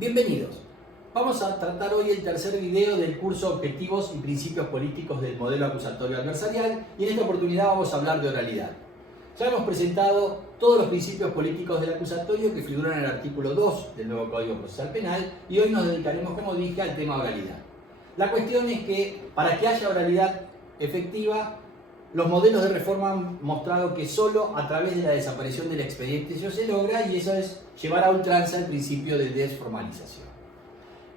Bienvenidos. Vamos a tratar hoy el tercer video del curso Objetivos y Principios Políticos del Modelo Acusatorio Adversarial y en esta oportunidad vamos a hablar de oralidad. Ya hemos presentado todos los principios políticos del acusatorio que figuran en el artículo 2 del nuevo Código Procesal Penal y hoy nos dedicaremos, como dije, al tema oralidad. La cuestión es que para que haya oralidad efectiva, los modelos de reforma han mostrado que solo a través de la desaparición del expediente eso se logra, y eso es llevar a ultranza el principio de desformalización.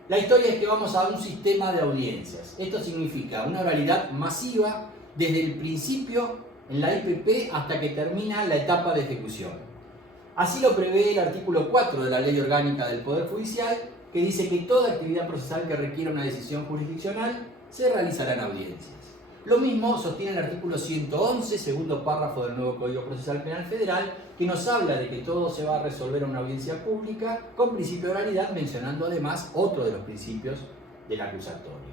La historia es que vamos a un sistema de audiencias. Esto significa una oralidad masiva desde el principio en la IPP hasta que termina la etapa de ejecución. Así lo prevé el artículo 4 de la Ley Orgánica del Poder Judicial, que dice que toda actividad procesal que requiera una decisión jurisdiccional se realizará en audiencias. Lo mismo sostiene el artículo 111, segundo párrafo del nuevo Código Procesal Penal Federal, que nos habla de que todo se va a resolver en una audiencia pública con principio de oralidad, mencionando además otro de los principios del acusatorio.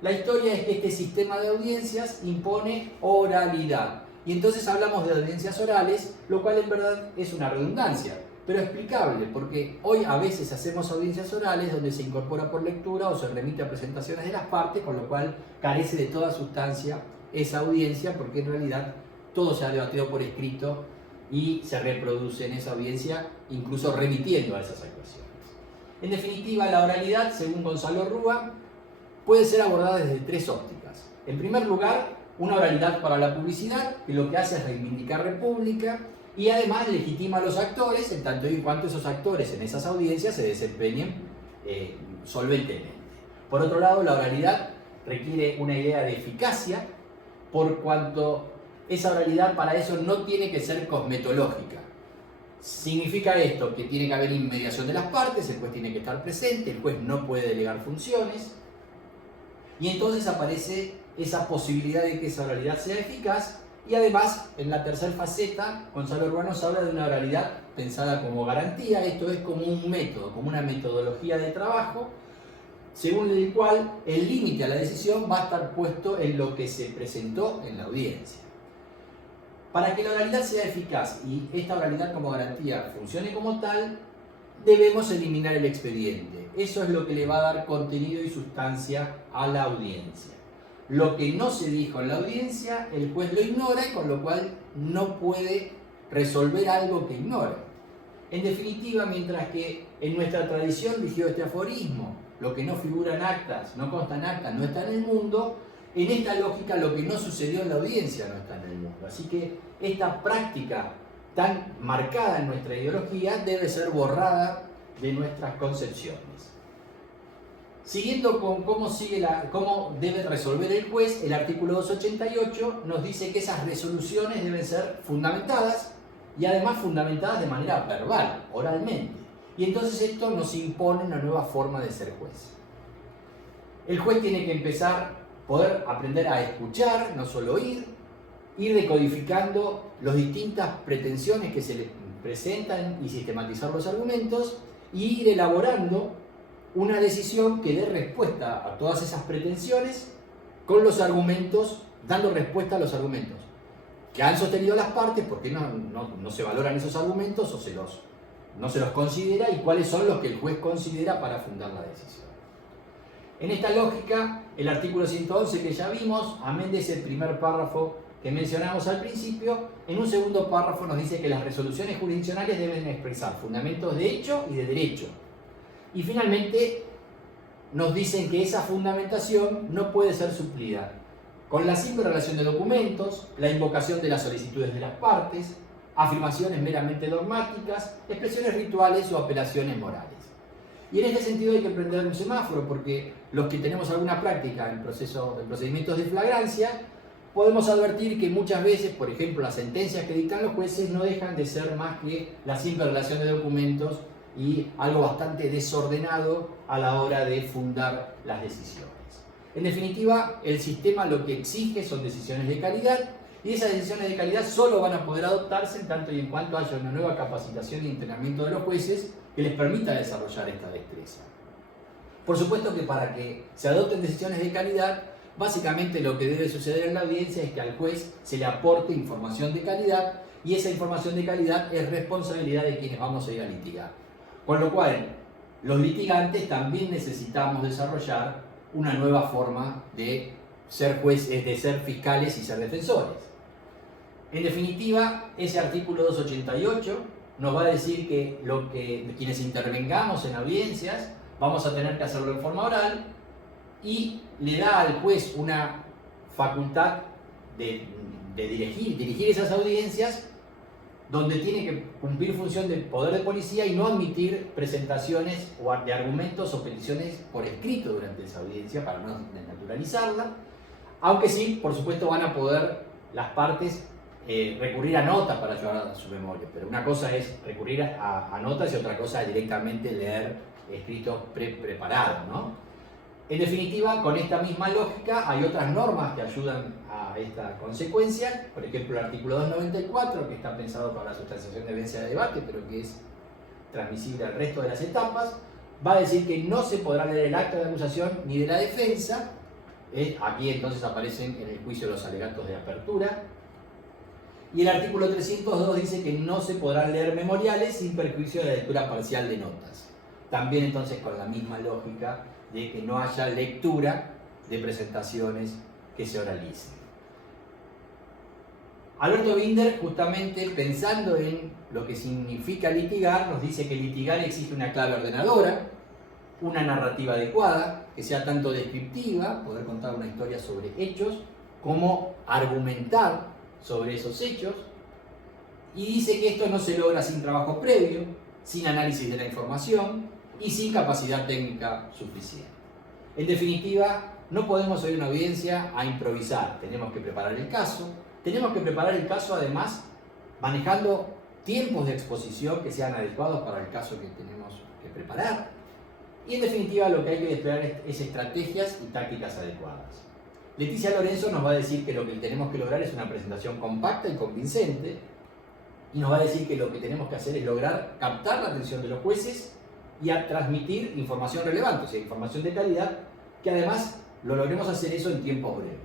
La historia es que este sistema de audiencias impone oralidad, y entonces hablamos de audiencias orales, lo cual en verdad es una redundancia, pero explicable, porque hoy a veces hacemos audiencias orales donde se incorpora por lectura o se remite a presentaciones de las partes, con lo cual carece de toda sustancia esa audiencia, porque en realidad todo se ha debatido por escrito y se reproduce en esa audiencia, incluso remitiendo a esas actuaciones. En definitiva, la oralidad, según Gonzalo Rúa, puede ser abordada desde tres ópticas. En primer lugar, una oralidad para la publicidad, que lo que hace es reivindicar república, y además legitima a los actores en tanto y en cuanto esos actores en esas audiencias se desempeñen solventemente. Por otro lado, la oralidad requiere una idea de eficacia, por cuanto esa oralidad para eso no tiene que ser cosmetológica. Significa esto que tiene que haber inmediación de las partes, el juez tiene que estar presente, el juez no puede delegar funciones, y entonces aparece esa posibilidad de que esa oralidad sea eficaz. Y además, en la tercera faceta, Gonzalo Rúa nos habla de una oralidad pensada como garantía, esto es como un método, como una metodología de trabajo, según el cual el límite a la decisión va a estar puesto en lo que se presentó en la audiencia. Para que la oralidad sea eficaz y esta oralidad como garantía funcione como tal, debemos eliminar el expediente. Eso es lo que le va a dar contenido y sustancia a la audiencia. Lo que no se dijo en la audiencia, el juez lo ignora y con lo cual no puede resolver algo que ignora. En definitiva, mientras que en nuestra tradición rigió este aforismo, lo que no figura en actas, no consta en actas, no está en el mundo, en esta lógica lo que no sucedió en la audiencia no está en el mundo. Así que esta práctica tan marcada en nuestra ideología debe ser borrada de nuestras concepciones. Siguiendo con cómo debe resolver el juez, el artículo 288 nos dice que esas resoluciones deben ser fundamentadas y además fundamentadas de manera verbal, oralmente. Y entonces esto nos impone una nueva forma de ser juez. El juez tiene que poder aprender a escuchar, no solo oír, ir decodificando las distintas pretensiones que se le presentan y sistematizar los argumentos y ir elaborando una decisión que dé respuesta a todas esas pretensiones con los argumentos, dando respuesta a los argumentos que han sostenido las partes, porque no se valoran esos argumentos o no se los considera, y cuáles son los que el juez considera para fundar la decisión. En esta lógica, el artículo 111 que ya vimos, amén de ese primer párrafo que mencionamos al principio, en un segundo párrafo nos dice que las resoluciones jurisdiccionales deben expresar fundamentos de hecho y de derecho. Y finalmente nos dicen que esa fundamentación no puede ser suplida con la simple relación de documentos, la invocación de las solicitudes de las partes, afirmaciones meramente dogmáticas, expresiones rituales o apelaciones morales. Y en este sentido hay que prender un semáforo, porque los que tenemos alguna práctica en procedimientos de flagrancia, podemos advertir que muchas veces, por ejemplo, las sentencias que dictan los jueces no dejan de ser más que la simple relación de documentos y algo bastante desordenado a la hora de fundar las decisiones. En definitiva, el sistema lo que exige son decisiones de calidad, y esas decisiones de calidad solo van a poder adoptarse en tanto y en cuanto haya una nueva capacitación y entrenamiento de los jueces que les permita desarrollar esta destreza. Por supuesto que para que se adopten decisiones de calidad, básicamente lo que debe suceder en la audiencia es que al juez se le aporte información de calidad, y esa información de calidad es responsabilidad de quienes vamos a ir a litigar. Con lo cual, los litigantes también necesitamos desarrollar una nueva forma de ser jueces, de ser fiscales y ser defensores. En definitiva, ese artículo 288 nos va a decir que quienes intervengamos en audiencias vamos a tener que hacerlo en forma oral y le da al juez una facultad de dirigir esas audiencias donde tiene que cumplir función de poder de policía y no admitir presentaciones de argumentos o peticiones por escrito durante esa audiencia para no desnaturalizarla, aunque sí, por supuesto, van a poder las partes recurrir a notas para llevar a su memoria, pero una cosa es recurrir a notas y otra cosa es directamente leer escritos preparados, ¿no? En definitiva, con esta misma lógica hay otras normas que ayudan a esta consecuencia, por ejemplo el artículo 294, que está pensado para la sustanciación de evidencia de debate, pero que es transmisible al resto de las etapas, va a decir que no se podrá leer el acta de acusación ni de la defensa. Aquí entonces aparecen en el juicio los alegatos de apertura. Y el artículo 302 dice que no se podrán leer memoriales sin perjuicio de la lectura parcial de notas. También entonces con la misma lógica de que no haya lectura de presentaciones que se oralicen. Alberto Binder, justamente pensando en lo que significa litigar, nos dice que litigar exige una clave ordenadora, una narrativa adecuada, que sea tanto descriptiva, poder contar una historia sobre hechos, como argumentar sobre esos hechos, y dice que esto no se logra sin trabajo previo, sin análisis de la información y sin capacidad técnica suficiente. En definitiva, no podemos ir a una audiencia a improvisar, tenemos que preparar el caso, además manejando tiempos de exposición que sean adecuados para el caso que tenemos que preparar, y en definitiva lo que hay que desplegar es estrategias y tácticas adecuadas. Leticia Lorenzo nos va a decir que lo que tenemos que lograr es una presentación compacta y convincente, y nos va a decir que lo que tenemos que hacer es lograr captar la atención de los jueces y a transmitir información relevante, o sea, información de calidad, que además lo logremos hacer eso en tiempos breves.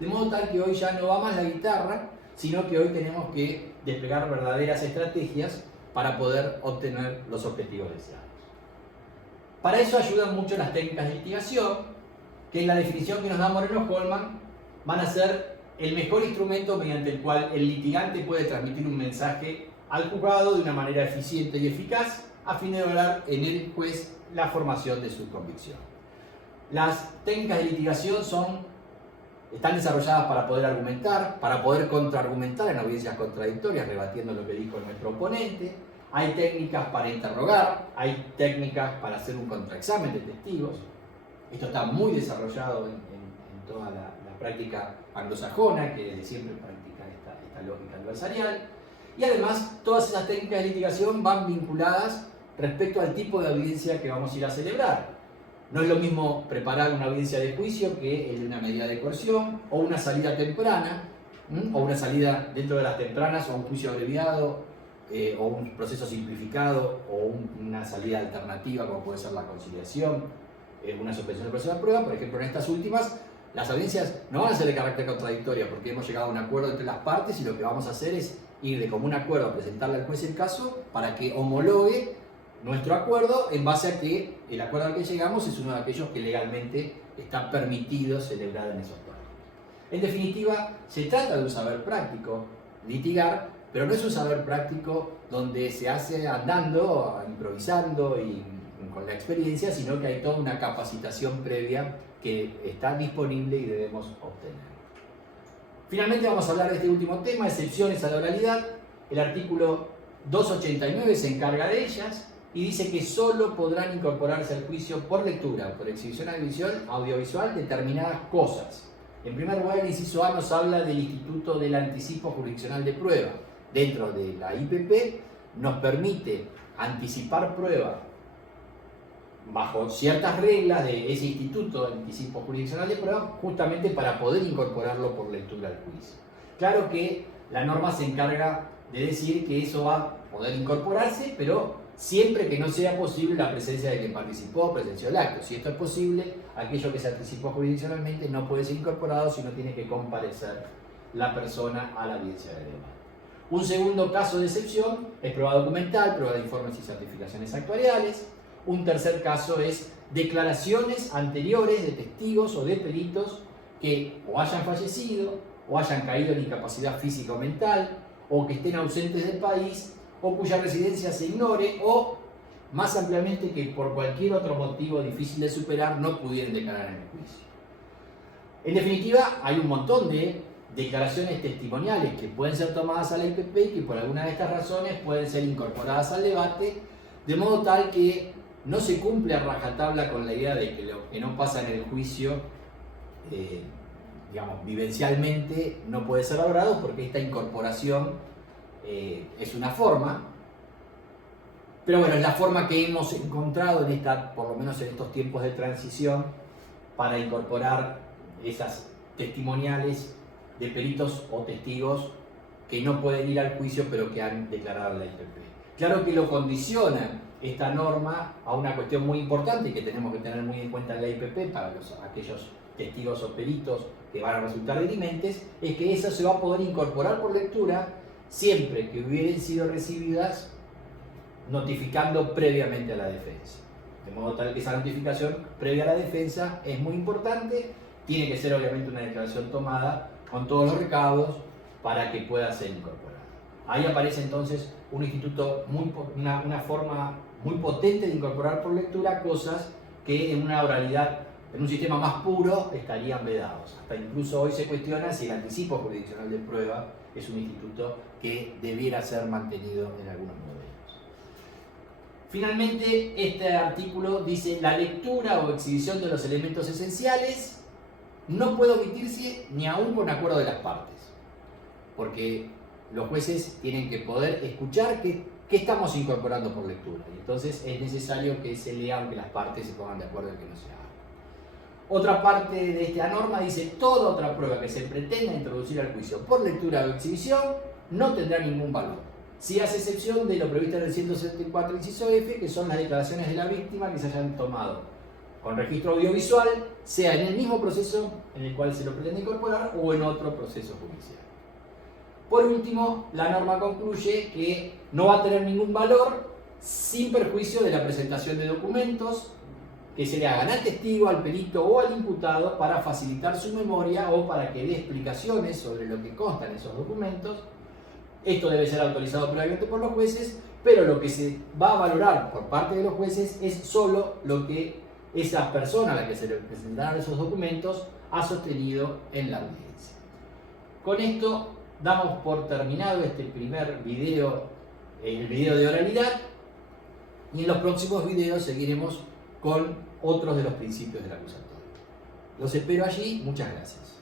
De modo tal que hoy ya no va más la guitarra, sino que hoy tenemos que desplegar verdaderas estrategias para poder obtener los objetivos deseados. Para eso ayudan mucho las técnicas de litigación, que en la definición que nos da Moreno-Holman van a ser el mejor instrumento mediante el cual el litigante puede transmitir un mensaje al juzgado de una manera eficiente y eficaz a fin de lograr en el juez la formación de su convicción. Las técnicas de litigación están desarrolladas para poder argumentar, para poder contraargumentar en audiencias contradictorias, rebatiendo lo que dijo nuestro oponente. Hay técnicas para interrogar, hay técnicas para hacer un contraexamen de testigos. Esto está muy desarrollado en toda la práctica anglosajona, que desde siempre practica esta lógica adversarial. Y además, todas esas técnicas de litigación van vinculadas respecto al tipo de audiencia que vamos a ir a celebrar. No es lo mismo preparar una audiencia de juicio que el de una medida de coerción, o una salida temprana, o una salida dentro de las tempranas, o un juicio abreviado, o un proceso simplificado, o una salida alternativa como puede ser la conciliación, una suspensión de proceso de prueba. Por ejemplo, en estas últimas, las audiencias no van a ser de carácter contradictorio porque hemos llegado a un acuerdo entre las partes y lo que vamos a hacer es ir de común acuerdo a presentarle al juez el caso para que homologue nuestro acuerdo en base a que el acuerdo al que llegamos es uno de aquellos que legalmente está permitido celebrar en esos términos. En definitiva, se trata de un saber práctico, litigar, pero no es un saber práctico donde se hace andando, improvisando y con la experiencia, sino que hay toda una capacitación previa que está disponible y debemos obtener. Finalmente vamos a hablar de este último tema, excepciones a la oralidad. El artículo 289 se encarga de ellas y dice que solo podrán incorporarse al juicio por lectura o por exhibición audiovisual determinadas cosas. En primer lugar, el inciso A nos habla del instituto del anticipo jurisdiccional de prueba. Dentro de la IPP nos permite anticipar prueba bajo ciertas reglas de ese instituto de anticipo jurisdiccional de prueba, justamente para poder incorporarlo por lectura al juicio. Claro que la norma se encarga de decir que eso va a poder incorporarse, pero siempre que no sea posible la presencia de quien participó o presenció el acto. Si esto es posible, aquello que se anticipó jurisdiccionalmente no puede ser incorporado, sino tiene que comparecer la persona a la audiencia de debate. Un segundo caso de excepción es prueba documental, prueba de informes y certificaciones actuariales. Un tercer caso es declaraciones anteriores de testigos o de peritos que o hayan fallecido, o hayan caído en incapacidad física o mental, o que estén ausentes del país, o cuya residencia se ignore, o más ampliamente que por cualquier otro motivo difícil de superar no pudieran declarar en el juicio. En definitiva, hay un montón de declaraciones testimoniales que pueden ser tomadas a la IPP y que por alguna de estas razones pueden ser incorporadas al debate, de modo tal que no se cumple a rajatabla con la idea de que lo que no pasa en el juicio, digamos, vivencialmente no puede ser valorado, porque esta incorporación es una forma, pero bueno, es la forma que hemos encontrado en esta, por lo menos en estos tiempos de transición, para incorporar esas testimoniales de peritos o testigos que no pueden ir al juicio pero que han declarado la IPP. Claro que lo condiciona esta norma a una cuestión muy importante que tenemos que tener muy en cuenta en la IPP para aquellos testigos o peritos que van a resultar dirimentes, es que eso se va a poder incorporar por lectura siempre que hubieran sido recibidas notificando previamente a la defensa. De modo tal que esa notificación previa a la defensa es muy importante, tiene que ser obviamente una declaración tomada con todos los recaudos para que pueda ser incorporada. Ahí aparece entonces un instituto, una forma muy potente de incorporar por lectura cosas que en una oralidad, en un sistema más puro, estarían vedados. Hasta incluso hoy se cuestiona si el anticipo jurisdiccional de prueba es un instituto que debiera ser mantenido en algunos modelos. Finalmente, este artículo dice: la lectura o exhibición de los elementos esenciales no puede omitirse ni aún con acuerdo de las partes, porque los jueces tienen que poder escuchar qué estamos incorporando por lectura, y entonces es necesario que se lea aunque las partes se pongan de acuerdo en que no se haga. Otra parte de esta norma dice: toda otra prueba que se pretenda introducir al juicio por lectura o exhibición no tendrá ningún valor, si hace excepción de lo previsto en el 174 inciso F, que son las declaraciones de la víctima que se hayan tomado con registro audiovisual, sea en el mismo proceso en el cual se lo pretende incorporar o en otro proceso judicial. Por último, la norma concluye que no va a tener ningún valor sin perjuicio de la presentación de documentos que se le hagan al testigo, al perito o al imputado para facilitar su memoria o para que dé explicaciones sobre lo que constan esos documentos. Esto debe ser autorizado previamente por los jueces, pero lo que se va a valorar por parte de los jueces es solo lo que esa persona a la que se le presentaron esos documentos ha sostenido en la audiencia. Con esto damos por terminado este primer video, el video de oralidad, y en los próximos videos seguiremos con otros de los principios del acusatorio. Los espero allí, muchas gracias.